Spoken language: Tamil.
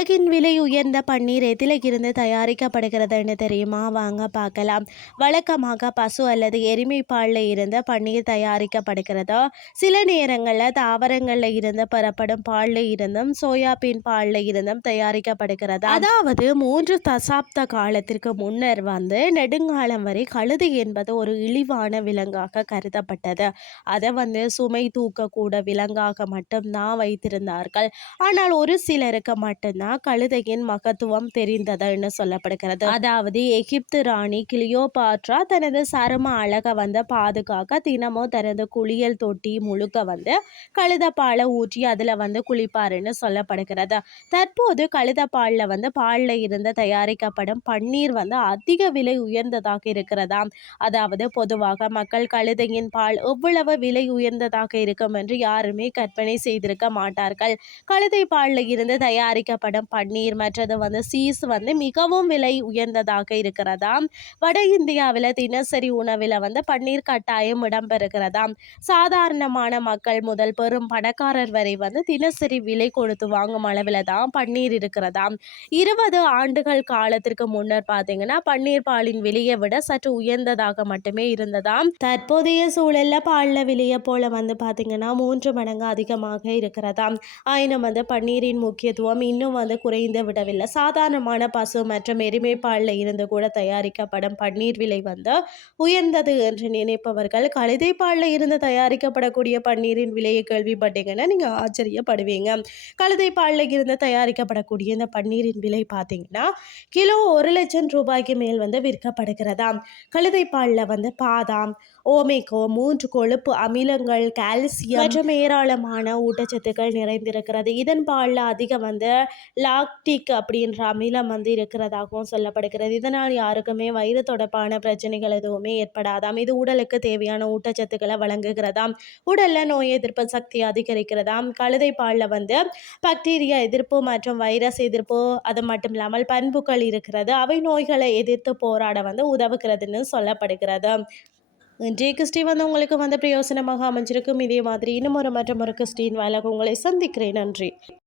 உடக்கின் விலை உயர்ந்த பன்னீர் எதில் இருந்து தயாரிக்கப்படுகிறதுன்னு தெரியுமா? வாங்க பார்க்கலாம். வழக்கமாக பசு அல்லது எருமை பாலில் இருந்து பன்னீர் தயாரிக்கப்படுகிறதோ சில நேரங்களில் தாவரங்களில் இருந்து பெறப்படும் பாலில் இருந்தும் சோயாபீன் பாலில் இருந்தும் தயாரிக்கப்படுகிறது. அதாவது மூன்று தசாப்த காலத்திற்கு முன்னர் வந்து நெடுங்காலம் வரை கழுது என்பது ஒரு இழிவான விலங்காக கருதப்பட்டது. அதை வந்து சுமை தூக்கக்கூட விலங்காக மட்டும்தான் வைத்திருந்தார்கள். ஆனால் ஒரு சிலருக்கு மட்டும்தான் கழுதையின் மகத்துவம் தெரிந்ததுன்னு சொல்லப்படுகிறது. அதாவது எகிப்து ராணி கிளியோபாட்ரா தனது சரும அழகை வந்து பாதுகாக்க தினமும் தனது குளியல் தொட்டி முழுக்க வந்து கழுதப்பாலை ஊற்றி அதில் வந்து குளிப்பாருன்னு சொல்லப்படுகிறது. தற்போது கழுதப்பாலில் வந்து பாலில் இருந்து தயாரிக்கப்படும் பன்னீர் வந்து அதிக விலை உயர்ந்ததாக இருக்கிறதா அதாவது பொதுவாக மக்கள் கழுதையின் பால் எவ்வளவு விலை உயர்ந்ததாக இருக்கும் என்று யாருமே கற்பனை செய்திருக்க மாட்டார்கள். கழுதை பாலில் இருந்து தயாரிக்கப்படும் பன்னீர் மற்றது வந்து சீஸ் வந்து மிகவும் விலை உயர்ந்ததாக இருக்கிறதாம். வட இந்தியாவில் தினசரி உணவில் வந்து பன்னீர் கட்டாயம் இடம்பெறுகிறதாம். சாதாரணமான மக்கள் முதல் பெரும் பணக்காரர் வரை வந்து தினசரி விலை கொடுத்து வாங்கும் அளவில் தான் பன்னீர் இருக்கிறதாம். இருபது ஆண்டுகள் காலத்திற்கு முன்னர் பார்த்தீங்கன்னா பன்னீர் பாலின் விலையை விட சற்று உயர்ந்ததாக மட்டுமே இருந்ததாம். தற்போதைய சூழல்ல பாலில் விலையை போல வந்து பார்த்தீங்கன்னா மூன்று மடங்கு அதிகமாக இருக்கிறதாம். ஆயினும் வந்து பன்னீரின் முக்கியத்துவம் இன்னும் வந்து குறைந்து விடவில்லை. சாதாரணமான பசு மற்றும் எருமை பாலில் இருந்து கூட தயாரிக்கப்படும் பன்னீர் விலை வந்து உயர்ந்தது என்று நினைப்பவர்கள் கழுதை பாலில் இருந்து தயாரிக்கப்படக்கூடிய பன்னீரின் விலையை கேள்விப்பட்டீங்கன்னா நீங்கள் ஆச்சரியப்படுவீங்க. கழுதை பாலில் இருந்து தயாரிக்கப்படக்கூடிய இந்த பன்னீரின் விலை பார்த்தீங்கன்னா கிலோ ஒரு லட்சம் ரூபாய்க்கு மேல் வந்து விற்கப்படுகிறதாம் கழுதை பாலில் வந்து பாதாம் ஓமேகோ மூன்று கொழுப்பு அமிலங்கள் கால்சியம் மற்றும் ஏராளமான ஊட்டச்சத்துக்கள் நிறைந்திருக்கிறது. இதன் பாலில் அதிகம் வந்து லாக்டிக் அப்படின்ற அமிலம் வந்து இருக்கிறதாகவும் சொல்லப்படுகிறது. இதனால் யாருக்குமே வயிறு தொடர்பான பிரச்சனைகள் எதுவுமே ஏற்படாதாம். இது உடலுக்கு தேவையான ஊட்டச்சத்துக்களை வழங்குகிறதாம். உடலில் நோய் எதிர்ப்பு சக்தி அதிகரிக்கிறதாம். கழுதை பாலில் வந்து பாக்டீரியா எதிர்ப்பு மற்றும் வைரஸ் எதிர்ப்பு அது மட்டும் இல்லாமல் பண்புகள் இருக்கிறது. அவை நோய்களை எதிர்த்து போராட வந்து உதவுகிறதுன்னு சொல்லப்படுகிறது. இன்றைய கிறிஸ்டி வந்து உங்களுக்கு வந்து பிரயோசனமாக அமைஞ்சிருக்கும். இதே மாதிரி இன்னும் ஒரு மற்றும் ஒரு கிறிஸ்டின் வேலை உங்களை சந்திக்கிறேன். நன்றி.